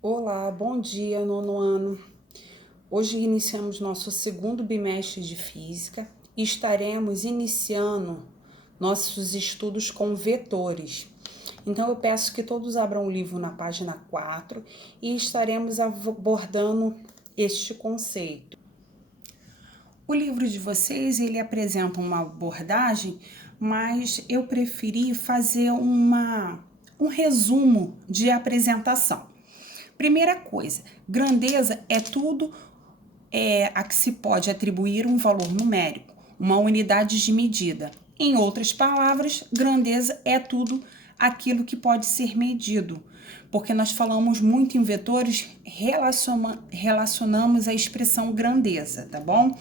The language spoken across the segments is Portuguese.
Olá, bom dia, nono ano. Hoje iniciamos nosso segundo bimestre de Física e estaremos iniciando nossos estudos com vetores. Então eu peço que todos abram o livro na página 4 e estaremos abordando este conceito. O livro de vocês, ele apresenta uma abordagem, mas eu preferi fazer um resumo de apresentação. Primeira coisa, grandeza é tudo a que se pode atribuir um valor numérico, uma unidade de medida. Em outras palavras, grandeza é tudo aquilo que pode ser medido, porque nós falamos muito em vetores, relacionamos a expressão grandeza, tá bom?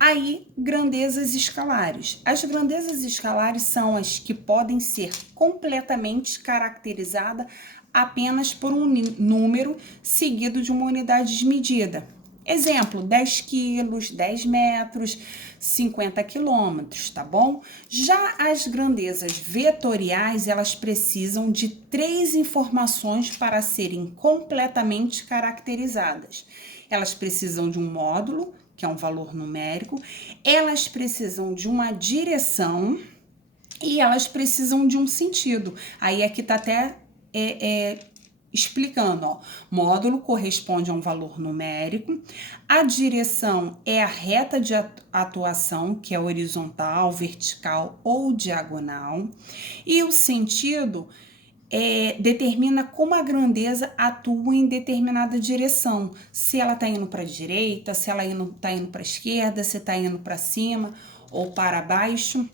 Aí, grandezas escalares. As grandezas escalares são as que podem ser completamente caracterizadas apenas por um número seguido de uma unidade de medida. Exemplo, 10 quilos, 10 metros, 50 quilômetros, tá bom? Já as grandezas vetoriais, elas precisam de 3 informações para serem completamente caracterizadas. Elas precisam de um módulo, que é um valor numérico, elas precisam de uma direção e elas precisam de um sentido. Aí aqui tá até explicando, ó, módulo corresponde a um valor numérico, a direção é a reta de atuação, que é horizontal, vertical ou diagonal, e o sentido determina como a grandeza atua em determinada direção, se ela está indo para a direita, se ela está indo para a esquerda, se está indo para cima ou para baixo.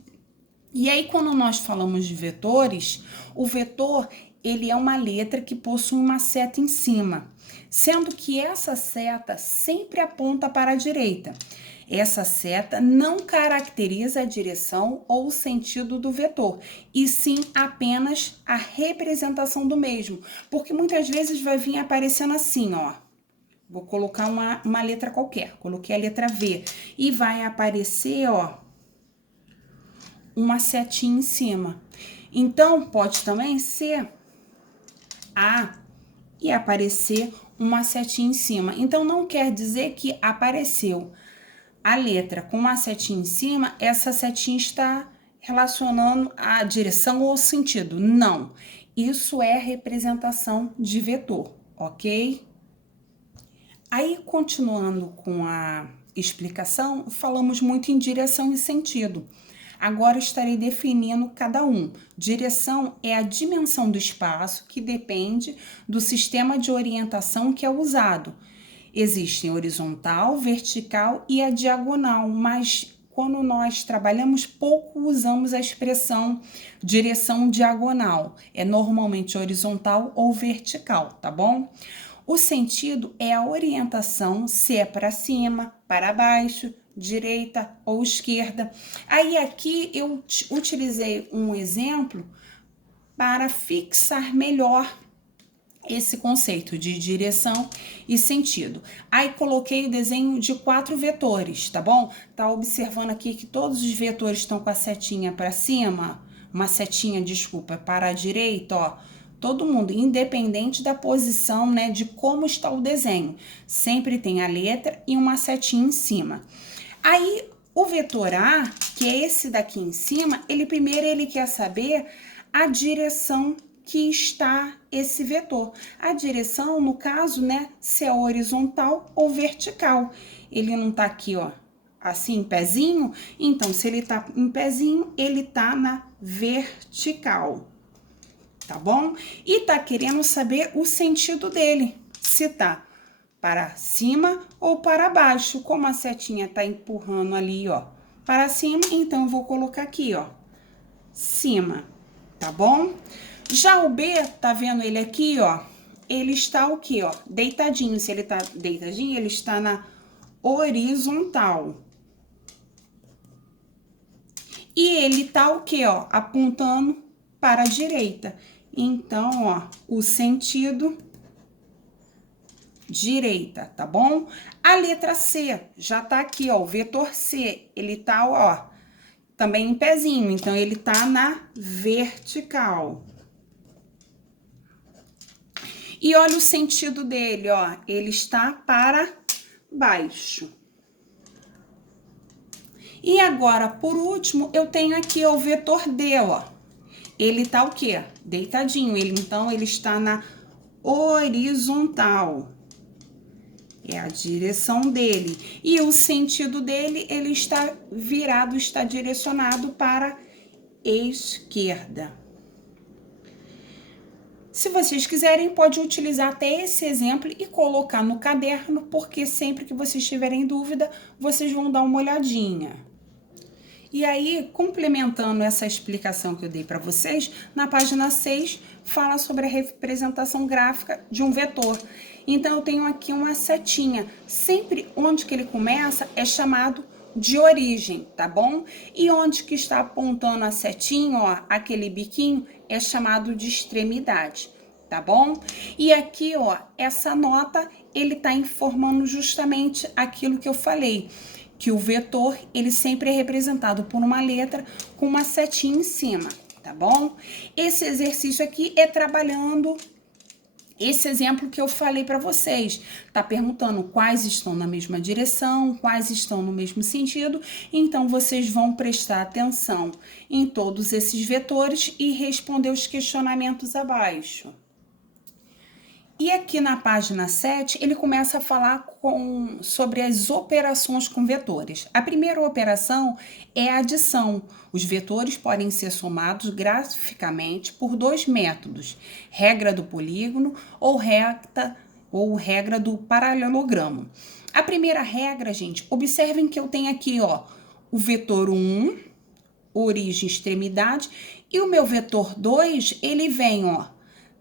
E aí, quando nós falamos de vetores, o vetor ele é uma letra que possui uma seta em cima, sendo que essa seta sempre aponta para a direita. Essa seta não caracteriza a direção ou o sentido do vetor, e sim apenas a representação do mesmo, porque muitas vezes vai vir aparecendo assim, ó. Vou colocar uma letra qualquer, coloquei a letra V, e vai aparecer, ó, uma setinha em cima. Então, pode também ser A e aparecer uma setinha em cima. Então, não quer dizer que apareceu a letra com uma setinha em cima, essa setinha está relacionando a direção ou sentido. Não. Isso é representação de vetor, ok? Aí, continuando com a explicação, falamos muito em direção e sentido. Agora estarei definindo cada um. Direção é a dimensão do espaço que depende do sistema de orientação que é usado. Existem horizontal, vertical e a diagonal, mas quando nós trabalhamos pouco usamos a expressão direção diagonal. É normalmente horizontal ou vertical, tá bom? O sentido é a orientação, se é para cima, para baixo, direita ou esquerda. Aí aqui eu utilizei um exemplo para fixar melhor esse conceito de direção e sentido. Aí coloquei o desenho de 4 vetores, tá bom? Tá observando aqui que todos os vetores estão com a setinha para cima, uma setinha, desculpa, para a direita, ó. Todo mundo, independente da posição, né, de como está o desenho, sempre tem a letra e uma setinha em cima. Aí o vetor A, que é esse daqui em cima, ele quer saber a direção que está esse vetor. A direção, no caso, né, se é horizontal ou vertical. Ele não tá aqui, ó, assim, em pezinho. Então, se ele tá em pezinho, ele tá na vertical, tá bom? E tá querendo saber o sentido dele, se tá para cima ou para baixo. Como a setinha tá empurrando ali, ó, para cima, então eu vou colocar aqui, ó, cima, tá bom? Já o B, tá vendo ele aqui, ó? Ele está o quê, ó? Deitadinho. Se ele tá deitadinho, ele está na horizontal. E ele tá o quê, ó? Apontando para a direita. Então, ó, o sentido direita, tá bom? A letra C já tá aqui, ó, o vetor C, ele tá, ó, também em pezinho, então ele tá na vertical. E olha o sentido dele, ó, ele está para baixo. E agora, por último, eu tenho aqui ó, o vetor D, ó. Ele tá o quê? Deitadinho, então ele está na horizontal. É a direção dele. E o sentido dele, ele está virado, está direcionado para esquerda. Se vocês quiserem, pode utilizar até esse exemplo e colocar no caderno, porque sempre que vocês tiverem dúvida, vocês vão dar uma olhadinha. E aí, complementando essa explicação que eu dei para vocês, na página 6, fala sobre a representação gráfica de um vetor. Então, eu tenho aqui uma setinha. Sempre onde que ele começa é chamado de origem, tá bom? E onde que está apontando a setinha, ó, aquele biquinho, é chamado de extremidade, tá bom? E aqui, ó, essa nota, ele tá informando justamente aquilo que eu falei, que o vetor, ele sempre é representado por uma letra com uma setinha em cima, tá bom? Esse exercício aqui é trabalhando esse exemplo que eu falei para vocês. Tá perguntando quais estão na mesma direção, quais estão no mesmo sentido, então vocês vão prestar atenção em todos esses vetores e responder os questionamentos abaixo. E aqui na página 7, ele começa a falar sobre as operações com vetores. A primeira operação é a adição. Os vetores podem ser somados graficamente por dois métodos, regra do polígono ou regra do paralelogramo. A primeira regra, gente, observem que eu tenho aqui, ó, o vetor 1, origem, extremidade, e o meu vetor 2, ele vem, ó,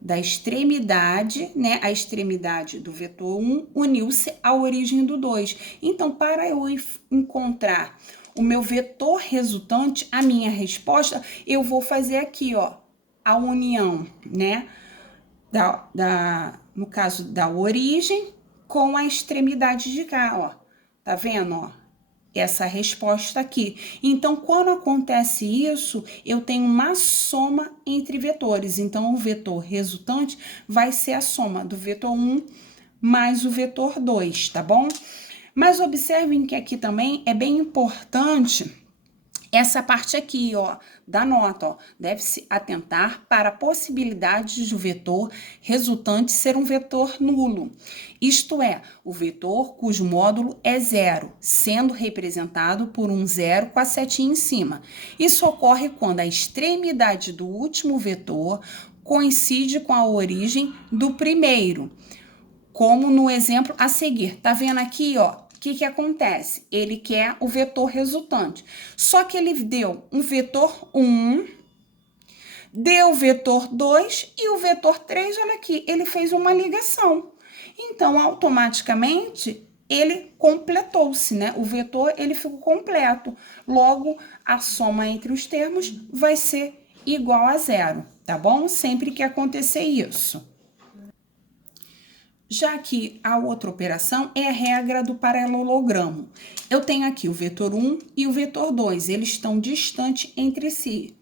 da extremidade, né? A extremidade do vetor 1 uniu-se à origem do 2. Então, para eu encontrar o meu vetor resultante, a minha resposta, eu vou fazer aqui, ó, a união, né? No caso da origem com a extremidade de cá, ó. Tá vendo, ó? Essa resposta aqui. Então, quando acontece isso, eu tenho uma soma entre vetores. Então, o vetor resultante vai ser a soma do vetor 1 mais o vetor 2, tá bom? Mas observem que aqui também é bem importante essa parte aqui, ó, da nota, ó, deve-se atentar para a possibilidade do vetor resultante ser um vetor nulo. Isto é, o vetor cujo módulo é zero, sendo representado por um zero com a setinha em cima. Isso ocorre quando a extremidade do último vetor coincide com a origem do primeiro, como no exemplo a seguir. Tá vendo aqui, ó? O que acontece? Ele quer o vetor resultante. Só que ele deu um vetor 1, deu o vetor 2 e o vetor 3, olha aqui, ele fez uma ligação. Então, automaticamente, ele completou-se, né? O vetor, ele ficou completo. Logo, a soma entre os termos vai ser igual a zero, tá bom? Sempre que acontecer isso. Já que a outra operação é a regra do paralelogramo. Eu tenho aqui o vetor 1 e o vetor 2, eles estão distantes entre si.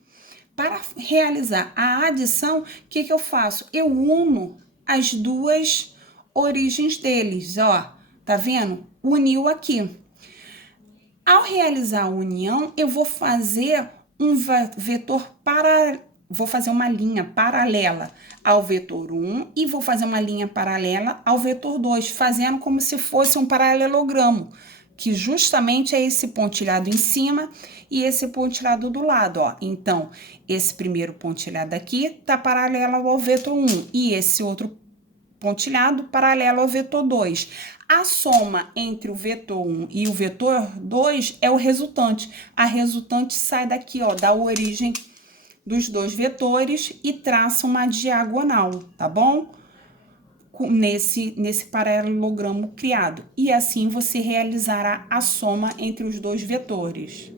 Para realizar a adição, o que eu faço? Eu uno as duas origens deles, ó. Tá vendo? Uniu aqui. Ao realizar a união, eu vou fazer um vetor vou fazer uma linha paralela ao vetor 1 e vou fazer uma linha paralela ao vetor 2, fazendo como se fosse um paralelogramo, que justamente é esse pontilhado em cima e esse pontilhado do lado, ó. Então, esse primeiro pontilhado aqui tá paralelo ao vetor 1 e esse outro pontilhado paralelo ao vetor 2. A soma entre o vetor 1 e o vetor 2 é o resultante. A resultante sai daqui, ó, da origem dos dois vetores e traça uma diagonal, tá bom? Nesse paralelogramo criado. E assim você realizará a soma entre os dois vetores.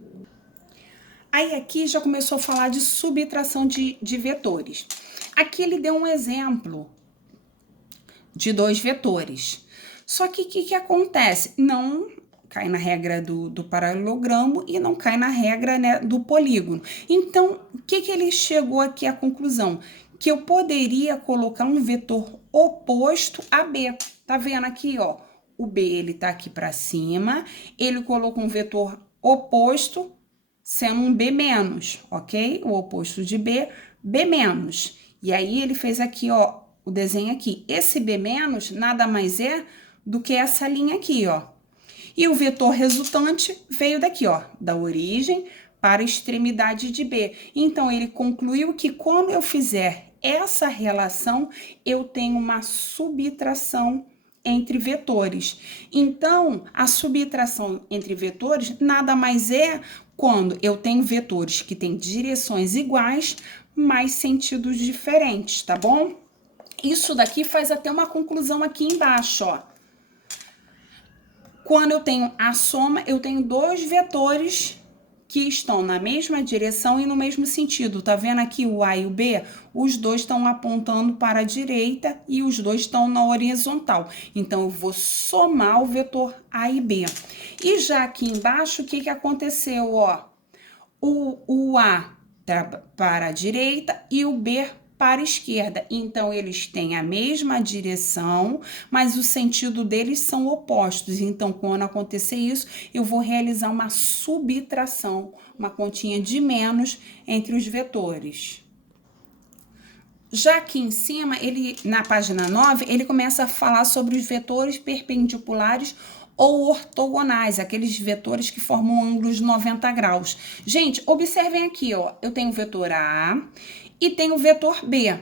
Aí aqui já começou a falar de subtração de vetores. Aqui ele deu um exemplo de dois vetores. Só que o que acontece? Não cai na regra do paralelogramo e não cai na regra, né, do polígono. Então, o que ele chegou aqui à conclusão? que eu poderia colocar um vetor oposto a B. Tá vendo aqui, ó? O B, ele tá aqui para cima, ele colocou um vetor oposto, sendo um B menos, ok? O oposto de B, B menos. E aí, ele fez aqui, ó, o desenho aqui. Esse B menos nada mais é do que essa linha aqui, ó. E o vetor resultante veio daqui, ó, da origem para a extremidade de B. Então, ele concluiu que quando eu fizer essa relação, eu tenho uma subtração entre vetores. Então, a subtração entre vetores nada mais é quando eu tenho vetores que têm direções iguais, mas sentidos diferentes, tá bom? Isso daqui faz até uma conclusão aqui embaixo, ó. Quando eu tenho a soma, eu tenho dois vetores que estão na mesma direção e no mesmo sentido. Tá vendo aqui o A e o B? Os dois estão apontando para a direita e os dois estão na horizontal. Então, eu vou somar o vetor A e B. E já aqui embaixo, o que aconteceu? Ó, o A para a direita e o B para a esquerda. Então, eles têm a mesma direção, mas o sentido deles são opostos. Então, quando acontecer isso, eu vou realizar uma subtração, uma continha de menos entre os vetores. Já aqui em cima, na página 9, ele começa a falar sobre os vetores perpendiculares ou ortogonais, aqueles vetores que formam ângulos de 90 graus. Gente, observem aqui, ó, eu tenho o vetor A e tenho o vetor B. O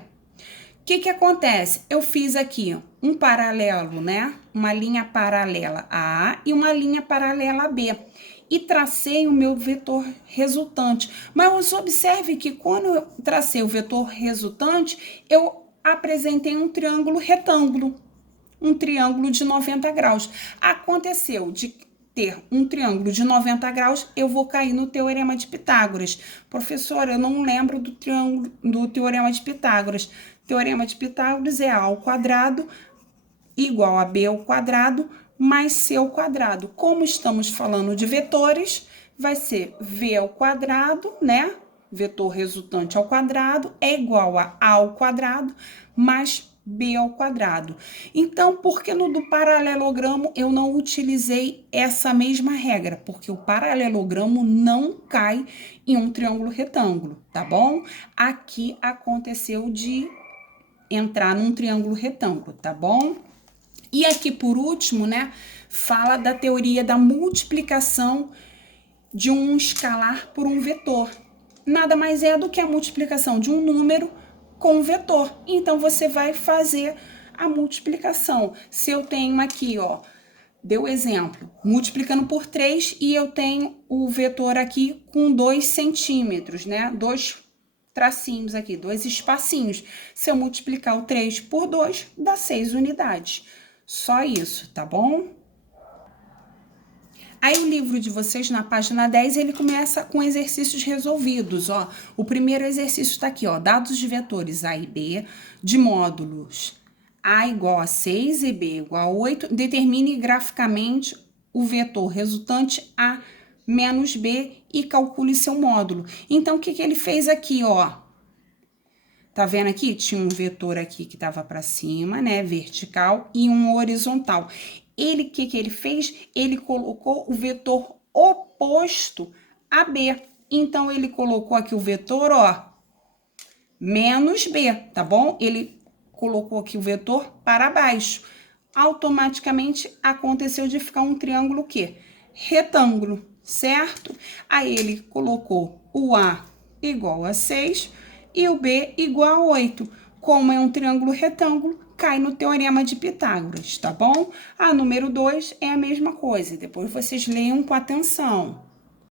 que acontece? Eu fiz aqui um paralelo, né? Uma linha paralela a A e uma linha paralela a B. E tracei o meu vetor resultante. Mas observe que quando eu tracei o vetor resultante, eu apresentei um triângulo retângulo. Um triângulo de 90 graus. Aconteceu de ter um triângulo de 90 graus, eu vou cair no Teorema de Pitágoras. Professora, eu não lembro do Teorema de Pitágoras. Teorema de Pitágoras é A ao quadrado igual a B ao quadrado mais C ao quadrado. Como estamos falando de vetores, vai ser V ao quadrado, né? Vetor resultante ao quadrado é igual a ao quadrado mais B ao quadrado. Então, por que no do paralelogramo eu não utilizei essa mesma regra? Porque o paralelogramo não cai em um triângulo retângulo, tá bom? Aqui aconteceu de entrar num triângulo retângulo, tá bom? E aqui, por último, né, fala da teoria da multiplicação de um escalar por um vetor. Nada mais é do que a multiplicação de um número com um vetor. Então, você vai fazer a multiplicação. Se eu tenho aqui, ó, deu exemplo, multiplicando por 3 e eu tenho o vetor aqui com 2 centímetros, né? 2 tracinhos aqui, 2 espacinhos. Se eu multiplicar o 3 por 2, dá 6 unidades. Só isso, tá bom? Aí o livro de vocês, na página 10, ele começa com exercícios resolvidos, ó. O primeiro exercício está aqui, ó. Dados de vetores A e B de módulos A igual a 6 e B igual a 8. Determine graficamente o vetor resultante A menos B e calcule seu módulo. Então, o que ele fez aqui, ó? Tá vendo aqui? Tinha um vetor aqui que estava para cima, né? Vertical e um horizontal. Ele, o que ele fez? Ele colocou o vetor oposto a B. Então, ele colocou aqui o vetor, ó, menos B, tá bom? Ele colocou aqui o vetor para baixo. Automaticamente, aconteceu de ficar um triângulo o quê? Retângulo, certo? Aí, ele colocou o A igual a 6 e o B igual a 8. Como é um triângulo retângulo, cai no Teorema de Pitágoras, tá bom? A número 2 é a mesma coisa, depois vocês leiam com atenção.